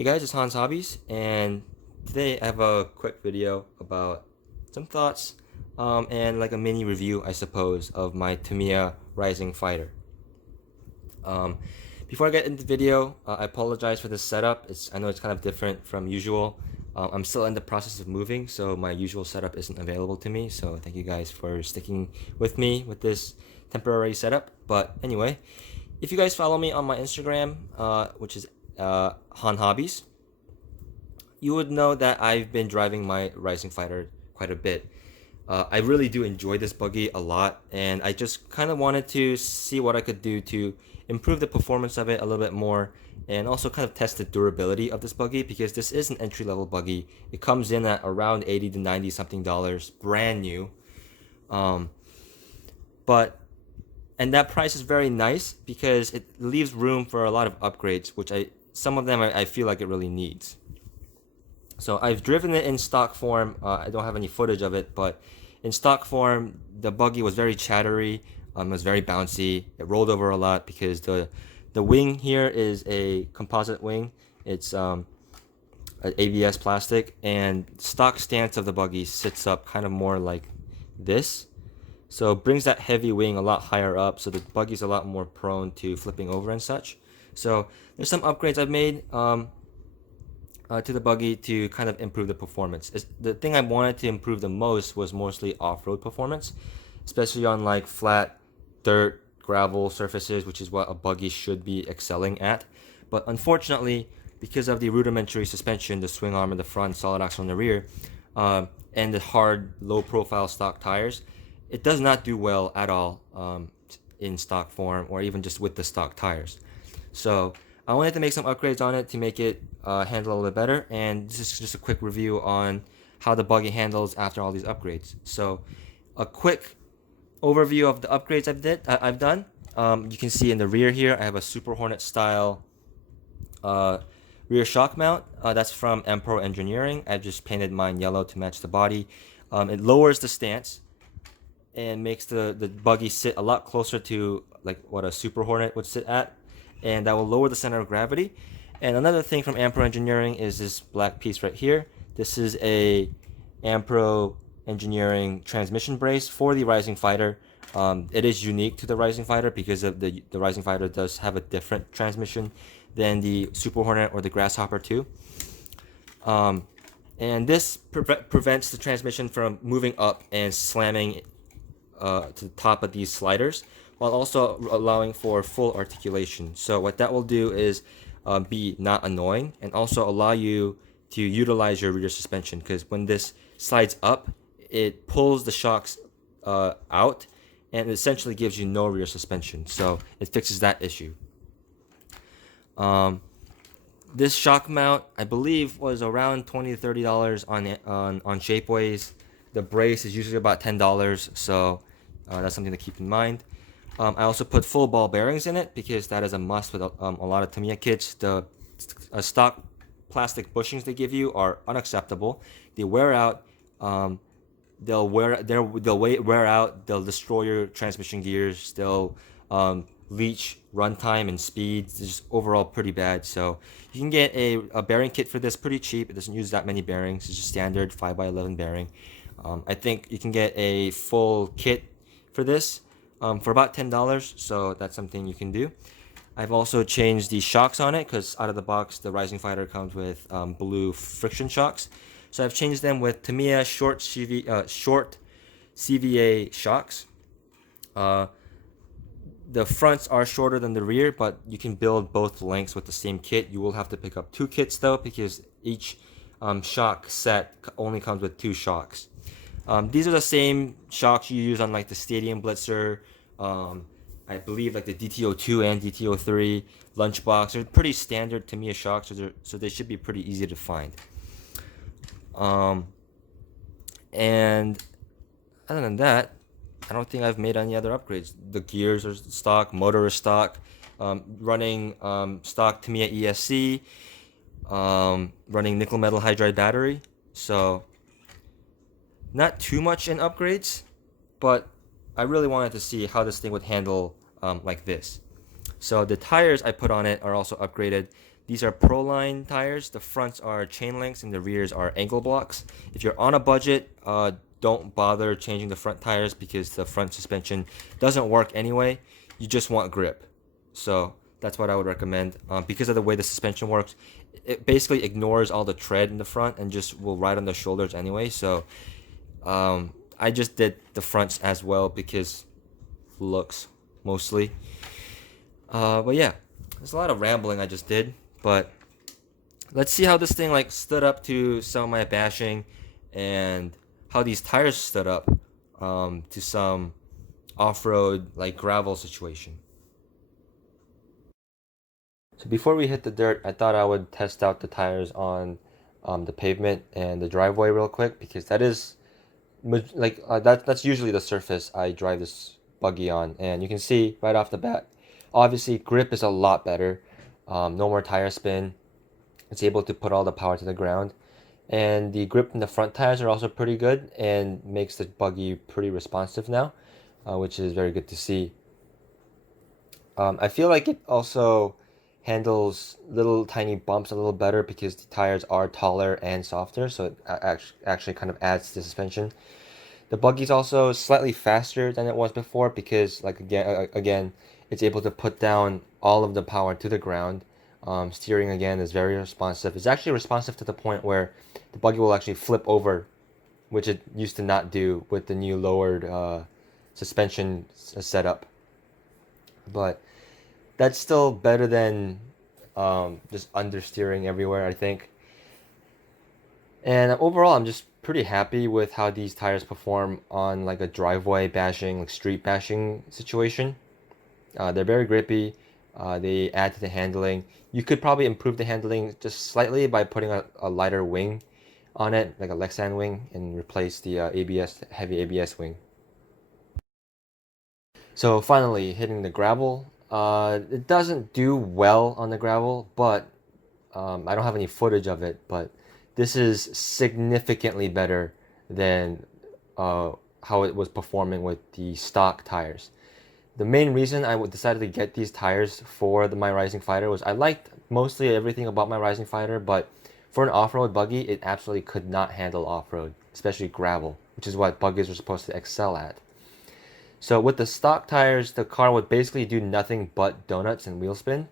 Hey guys, it's Hans Hobbies, and today I have a quick video about some thoughts and like a mini review, I suppose, of my Tamiya Rising Fighter. Um, Before I get into the video, I apologize for this setup. I know it's kind of different from usual. I'm still in the process of moving, so my usual setup isn't available to me. So thank you guys for sticking with me with this temporary setup. But anyway, if you guys follow me on my Instagram, which is Han Hobbies, you would know that I've been driving my Rising Fighter quite a bit. I really do enjoy this buggy a lot, and I just kind of wanted to see what I could do to improve the performance of it a little bit more, and also kind of test the durability of this buggy because this is an entry-level buggy. It comes in at around 80 to 90 something dollars, brand new. Um, but and that price is very nice because it leaves room for a lot of upgrades, which some of them I feel like it really needs. So I've driven it in stock form. I don't have any footage of it, but in stock form, the buggy was very chattery. It was very bouncy. It rolled over a lot because the wing here is a composite wing. It's an ABS plastic, and stock stance of the buggy sits up kind of more like this. So it brings that heavy wing a lot higher up, so the buggy's a lot more prone to flipping over and such. So there's some upgrades I've made to the buggy to kind of improve the performance. The thing I wanted to improve the most was mostly off-road performance, especially on like flat dirt, gravel surfaces, which is what a buggy should be excelling at. But unfortunately, because of the rudimentary suspension, the swing arm in the front, solid axle in the rear, and the hard, low-profile stock tires, it does not do well at all in stock form or even just with the stock tires. So I wanted to make some upgrades on it to make it handle a little bit better, and this is just a quick review on how the buggy handles after all these upgrades. So a quick overview of the upgrades I've done. You can see in the rear here I have a Super Hornet style rear shock mount. That's from Pro Engineering. I just painted mine yellow to match the body. It lowers the stance and makes the buggy sit a lot closer to like what a Super Hornet would sit at, and that will lower the center of gravity. And another thing from Pro Engineering is this black piece right here. This is a Pro Engineering transmission brace for the Rising Fighter. It is unique to the Rising Fighter because of the Rising Fighter does have a different transmission than the Super Hornet or the Grasshopper 2. And this prevents the transmission from moving up and slamming to the top of these sliders, while also allowing for full articulation. So what that will do is be not annoying and also allow you to utilize your rear suspension, because when this slides up, it pulls the shocks out and essentially gives you no rear suspension. So it fixes that issue. This shock mount, I believe, was around $20 to $30 on Shapeways. The brace is usually about $10, so that's something to keep in mind. I also put full ball bearings in it because that is a must with a lot of Tamiya kits. The stock plastic bushings they give you are unacceptable. They wear out. They'll wear out. They'll destroy your transmission gears. They'll leach runtime and speed. It's just overall pretty bad. So you can get a bearing kit for this pretty cheap. It doesn't use that many bearings. It's just standard 5x11 bearing. I think you can get a full kit for this for about $10, so that's something you can do. I've also changed the shocks on it because out of the box the Rising Fighter comes with blue friction shocks. So I've changed them with Tamiya short CVA shocks. The fronts are shorter than the rear, but you can build both lengths with the same kit. You will have to pick up two kits though, because each shock set only comes with two shocks. These are the same shocks you use on like the Stadium Blitzer, I believe like the DTO2 and DTO3 Lunchbox. They're pretty standard Tamiya shocks, so they should be pretty easy to find. And other than that, I don't think I've made any other upgrades. The gears are stock, motor is stock, running stock Tamiya ESC, running nickel metal hydride battery. So not too much in upgrades, but I really wanted to see how this thing would handle like this. So the tires I put on it are also upgraded. These are Proline tires. The fronts are chain links and the rears are ankle blocks. If you're on a budget, don't bother changing the front tires because the front suspension doesn't work anyway. You just want grip. So that's what I would recommend. Because of the way the suspension works, it basically ignores all the tread in the front and just will ride on the shoulders anyway. So I just did the fronts as well because looks mostly. But yeah, there's a lot of rambling I just did. But let's see how this thing like stood up to some of my bashing and how these tires stood up to some off-road like gravel situation. So before we hit the dirt, I thought I would test out the tires on the pavement and the driveway real quick because that is that's usually the surface I drive this buggy on, and you can see right off the bat, obviously grip is a lot better. No more tire spin. It's able to put all the power to the ground, and the grip in the front tires are also pretty good and makes the buggy pretty responsive now, which is very good to see. I feel like it also handles little tiny bumps a little better because the tires are taller and softer, so it actually kind of adds to the suspension. The buggy's also slightly faster than it was before because, like again, it's able to put down all of the power to the ground. Steering again is very responsive. It's actually responsive to the point where the buggy will actually flip over, which it used to not do with the new lowered suspension setup. But that's still better than just understeering everywhere, I think. And overall, I'm just pretty happy with how these tires perform on like a driveway bashing, like street bashing situation. They're very grippy. They add to the handling. You could probably improve the handling just slightly by putting a lighter wing on it, like a Lexan wing, and replace the heavy ABS wing. So finally, hitting the gravel. It doesn't do well on the gravel, but I don't have any footage of it, but this is significantly better than how it was performing with the stock tires. The main reason I decided to get these tires for my Rising Fighter was I liked mostly everything about my Rising Fighter, but for an off-road buggy, it absolutely could not handle off-road, especially gravel, which is what buggies are supposed to excel at. So with the stock tires, the car would basically do nothing but donuts and wheel spin.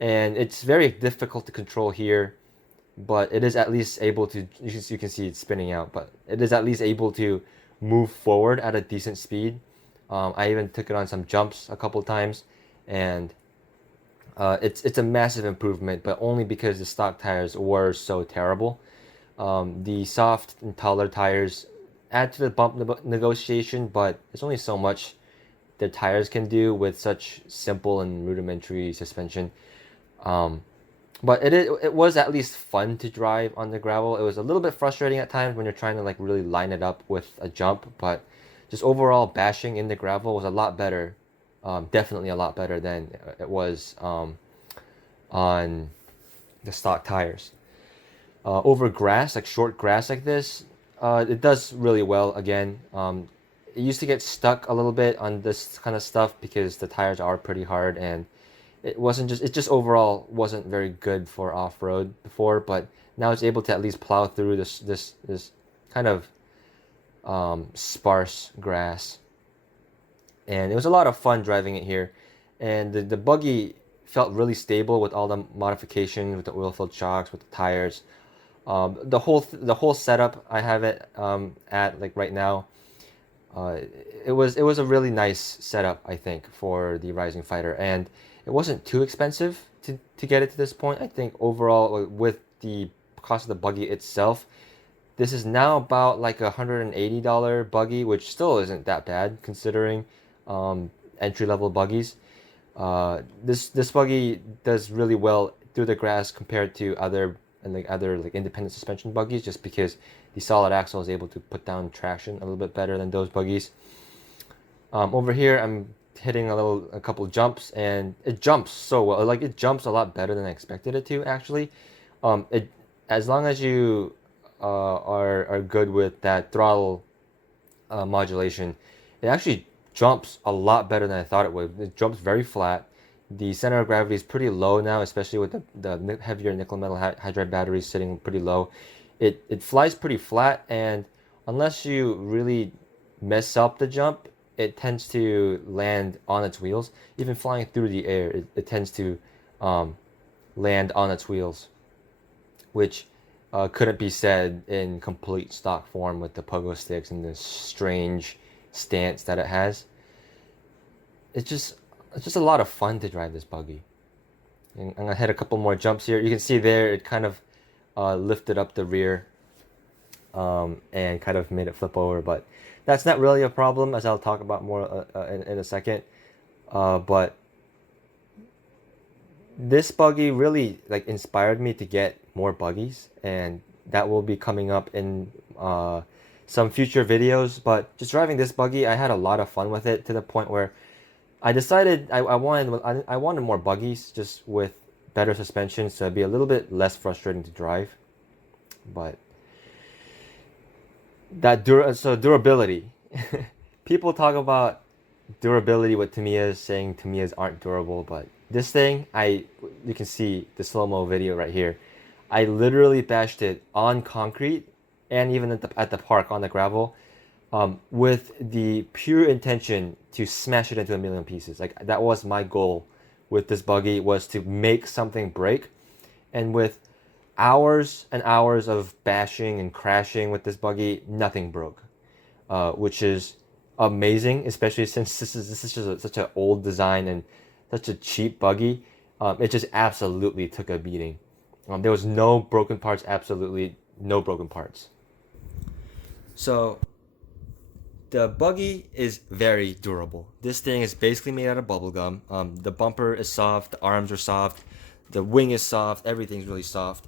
And it's very difficult to control here, but it is at least able to, you can see it spinning out, but it is at least able to move forward at a decent speed. I even took it on some jumps a couple times, and it's a massive improvement, but only because the stock tires were so terrible. The soft and taller tires add to the bump negotiation, but there's only so much the tires can do with such simple and rudimentary suspension. But it was at least fun to drive on the gravel. It was a little bit frustrating at times when you're trying to like really line it up with a jump, but just overall bashing in the gravel was a lot better. Definitely a lot better than it was on the stock tires. Over grass, like short grass like this, it does really well again. It used to get stuck a little bit on this kind of stuff because the tires are pretty hard, and it just overall wasn't very good for off-road before, but now it's able to at least plow through this kind of sparse grass. And it was a lot of fun driving it here, and the buggy felt really stable with all the modifications, with the oil-filled shocks, with the tires. The whole setup I have it at like right now. It was a really nice setup, I think, for the Rising Fighter, and it wasn't too expensive to get it to this point. I think overall, with the cost of the buggy itself, this is now about like $180 buggy, which still isn't that bad considering entry-level buggies. This buggy does really well through the grass compared to other independent suspension buggies, just because the solid axle is able to put down traction a little bit better than those buggies. Over here, I'm hitting a couple jumps, and it jumps so well. Like, it jumps a lot better than I expected it to, actually. As long as you are good with that throttle modulation, it actually jumps a lot better than I thought it would. It jumps very flat. The center of gravity is pretty low now, especially with the heavier nickel metal hydride batteries sitting pretty low. It flies pretty flat, and unless you really mess up the jump, it tends to land on its wheels. Even flying through the air, it tends to land on its wheels, which couldn't be said in complete stock form with the pogo sticks and this strange stance that it has. It's just a lot of fun to drive this buggy. And I'm gonna hit a couple more jumps here. You can see there it kind of lifted up the rear and kind of made it flip over, but that's not really a problem, as I'll talk about more in a second. But this buggy really like inspired me to get more buggies, and that will be coming up in some future videos. But just driving this buggy, I had a lot of fun with it, to the point where I decided I wanted more buggies, just with better suspension, so it'd be a little bit less frustrating to drive. But that durability. People talk about durability with Tamiyas, saying Tamiyas aren't durable, but this thing, you can see the slow-mo video right here. I literally bashed it on concrete and even at the park on the gravel, with the pure intention to smash it into a million pieces. Like, that was my goal with this buggy, was to make something break. And with hours and hours of bashing and crashing with this buggy, nothing broke, which is amazing, especially since this is just such an old design and such a cheap buggy. It just absolutely took a beating. There was no broken parts, absolutely no broken parts. So the buggy is very durable. This thing is basically made out of bubble gum. The bumper is soft, the arms are soft, the wing is soft, everything's really soft.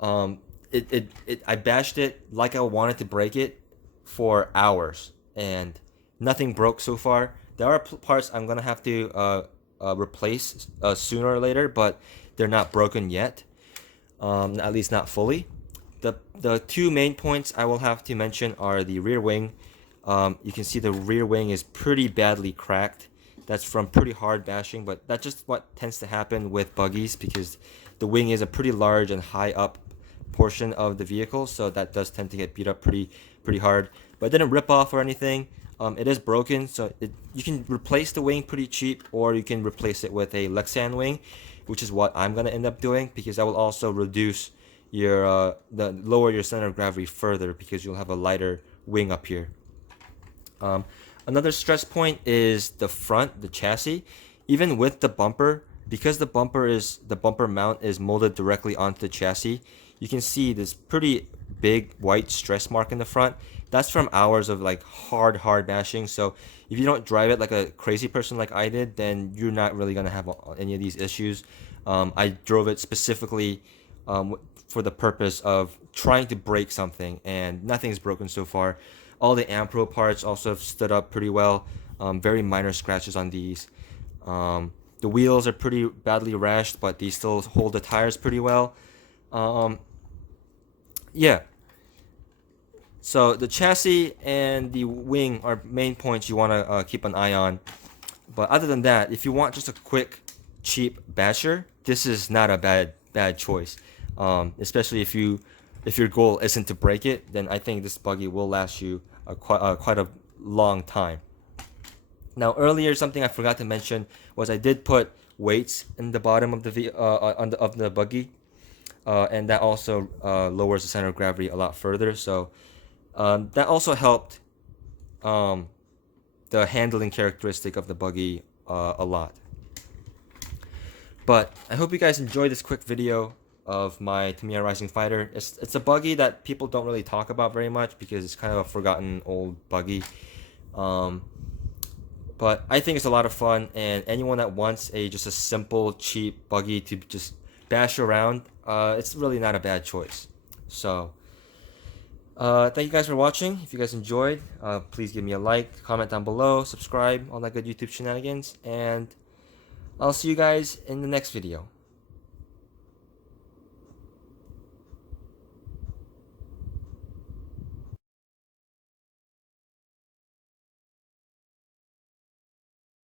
I bashed it like I wanted to break it for hours, and nothing broke so far. There are parts I'm gonna have to replace sooner or later, but they're not broken yet, at least not fully. The two main points I will have to mention are the rear wing. You can see the rear wing is pretty badly cracked. That's from pretty hard bashing, but that's just what tends to happen with buggies, because the wing is a pretty large and high up portion of the vehicle, so that does tend to get beat up pretty hard. But it didn't rip off or anything. It is broken, so you can replace the wing pretty cheap, or you can replace it with a Lexan wing, which is what I'm gonna end up doing, because that will also reduce your lower your center of gravity further, because you'll have a lighter wing up here. Another stress point is the front, the chassis. Even with the bumper, because the bumper mount is molded directly onto the chassis, you can see this pretty big white stress mark in the front. That's from hours of like hard bashing. So if you don't drive it like a crazy person like I did, then you're not really gonna have any of these issues. I drove it specifically for the purpose of trying to break something, and nothing's broken so far. All the Ampro parts also have stood up pretty well. Very minor scratches on these. The wheels are pretty badly rashed, but these still hold the tires pretty well. Yeah. So the chassis and the wing are main points you want to keep an eye on. But other than that, if you want just a quick, cheap basher, this is not a bad choice. Especially if your goal isn't to break it, then I think this buggy will last you quite a long time. Now, earlier, something I forgot to mention was I did put weights in the bottom of the buggy, and that also lowers the center of gravity a lot further. So that also helped the handling characteristic of the buggy a lot. But I hope you guys enjoyed this quick video of my Tamiya Rising Fighter. It's a buggy that people don't really talk about very much, because it's kind of a forgotten old buggy. But I think it's a lot of fun, and anyone that wants just a simple, cheap buggy to just bash around, it's really not a bad choice. So thank you guys for watching. If you guys enjoyed, please give me a like, comment down below, subscribe, all that good YouTube shenanigans, and I'll see you guys in the next video.